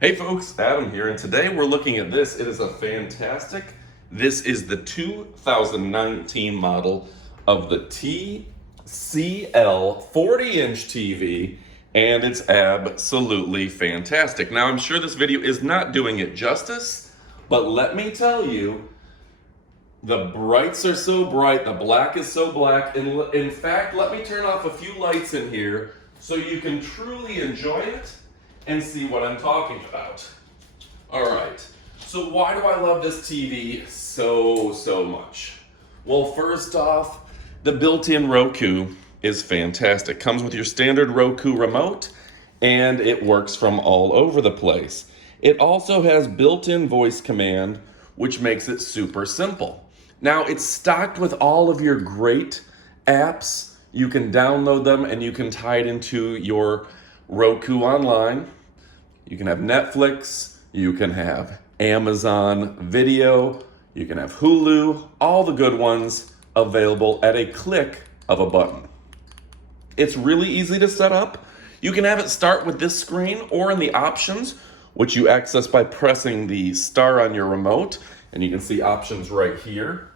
Hey folks, Adam here, and today we're looking at this. It is a fantastic, this is the 2019 model of the TCL 40-inch TV, and it's absolutely fantastic. Now, I'm sure this video is not doing it justice, but let me tell you, the brights are so bright, the black is so black, and in fact, let me turn off a few lights in here so you can truly enjoy it and see what I'm talking about. All right, so why do I love this TV so much? Well, first off, the built-in Roku is fantastic. Comes with your standard Roku remote, and it works from all over the place. It also has built-in voice command, which makes it super simple. Now, it's stocked with all of your great apps. You can download them and you can tie it into your Roku online. You can have Netflix, you can have Amazon Video, you can have Hulu, all the good ones available at a click of a button. It's really easy to set up. You can have it start with this screen or in the options, which you access by pressing the star on your remote, and you can see options right here.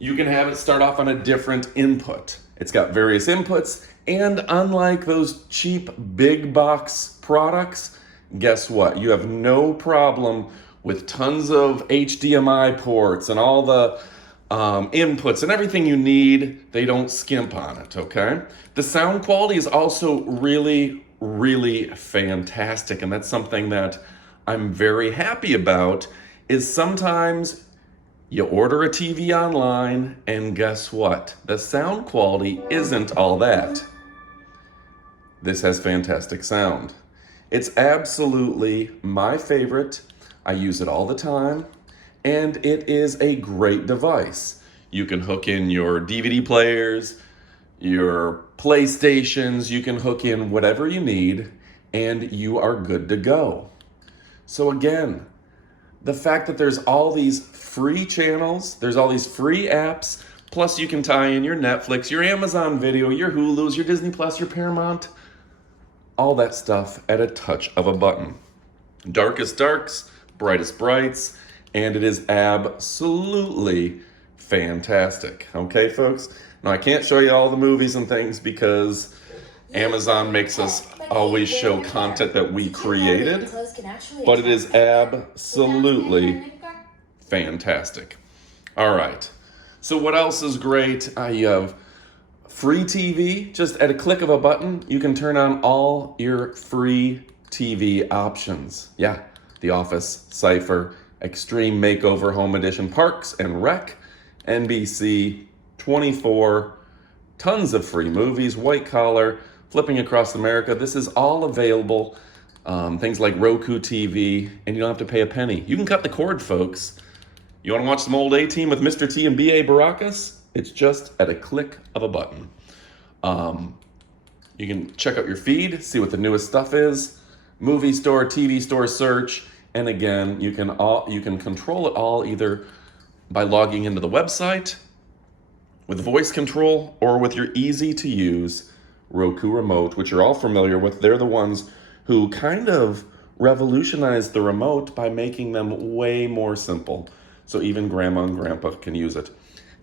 You can have it start off on a different input. It's got various inputs, and unlike those cheap big box products, guess what? You have no problem with tons of HDMI ports and all the inputs and everything you need. They don't skimp on it, okay? The sound quality is also really fantastic, and that's something that I'm very happy about, is sometimes you order a TV online, and guess what? The sound quality isn't all that. This has fantastic sound. It's absolutely my favorite. I use it all the time, and it is a great device. You can hook in your DVD players, your PlayStations, you can hook in whatever you need, and you are good to go. So again, the fact that there's all these free channels, there's all these free apps, plus you can tie in your Netflix, your Amazon Video, your Hulu's, your Disney Plus, your Paramount, all that stuff at a touch of a button. Darkest darks, brightest brights, and it is absolutely fantastic. Okay, folks? Now, I can't show you all the movies and things because Amazon makes us always show content that we created, but it is absolutely fantastic. All right, so what else is great? You have free TV. Just at a click of a button, you can turn on all your free TV options. Yeah, The Office, Cypher, Extreme Makeover Home Edition, Parks and Rec, NBC, 24, tons of free movies, White Collar, Flipping Across America. This is all available. Things like Roku TV, and you don't have to pay a penny. You can cut the cord, folks. You want to watch some old A-Team with Mr. T and B.A. Baracus? It's just at a click of a button. You can check out your feed, see what the newest stuff is, movie store, TV store search, and again, you can control it all either by logging into the website with voice control or with your easy-to-use Roku remote, which you're all familiar with. They're the ones who kind of revolutionized the remote by making them way more simple, so even grandma and grandpa can use it.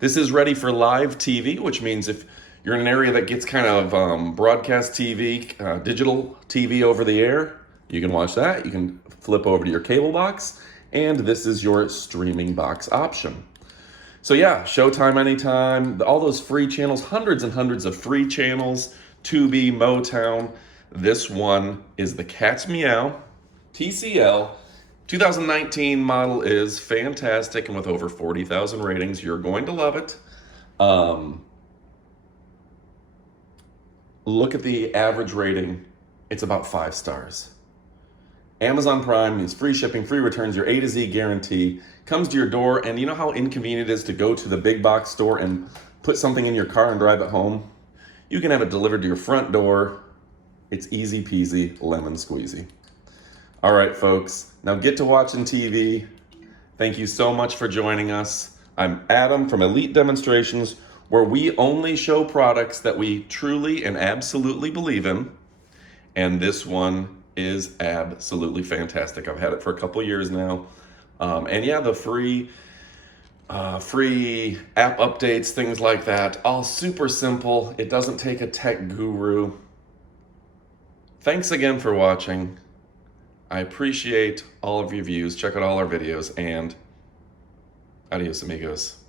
This is ready for live TV, which means if you're in an area that gets kind of broadcast TV, digital TV over the air, you can watch that. You can flip over to your cable box, and this is your streaming box option. So yeah, Showtime anytime, all those free channels, hundreds and hundreds of free channels, Tubi, Motown. This one is the Cat's Meow TCL. 2019 model is fantastic, and with over 40,000 ratings, you're going to love it. Look at the average rating. It's about 5 stars. Amazon Prime means free shipping, free returns, your A to Z guarantee, comes to your door, and you know how inconvenient it is to go to the big box store and put something in your car and drive it home? You can have it delivered to your front door. It's easy peasy, lemon squeezy. All right, folks, now get to watching TV. Thank you so much for joining us. I'm Adam from Elite Demonstrations, where we only show products that we truly and absolutely believe in. And this one is absolutely fantastic. I've had it for a couple years now. And yeah, the free app updates, things like that, all super simple. It doesn't take a tech guru. Thanks again for watching. I appreciate all of your views. Check out all our videos, and adios amigos.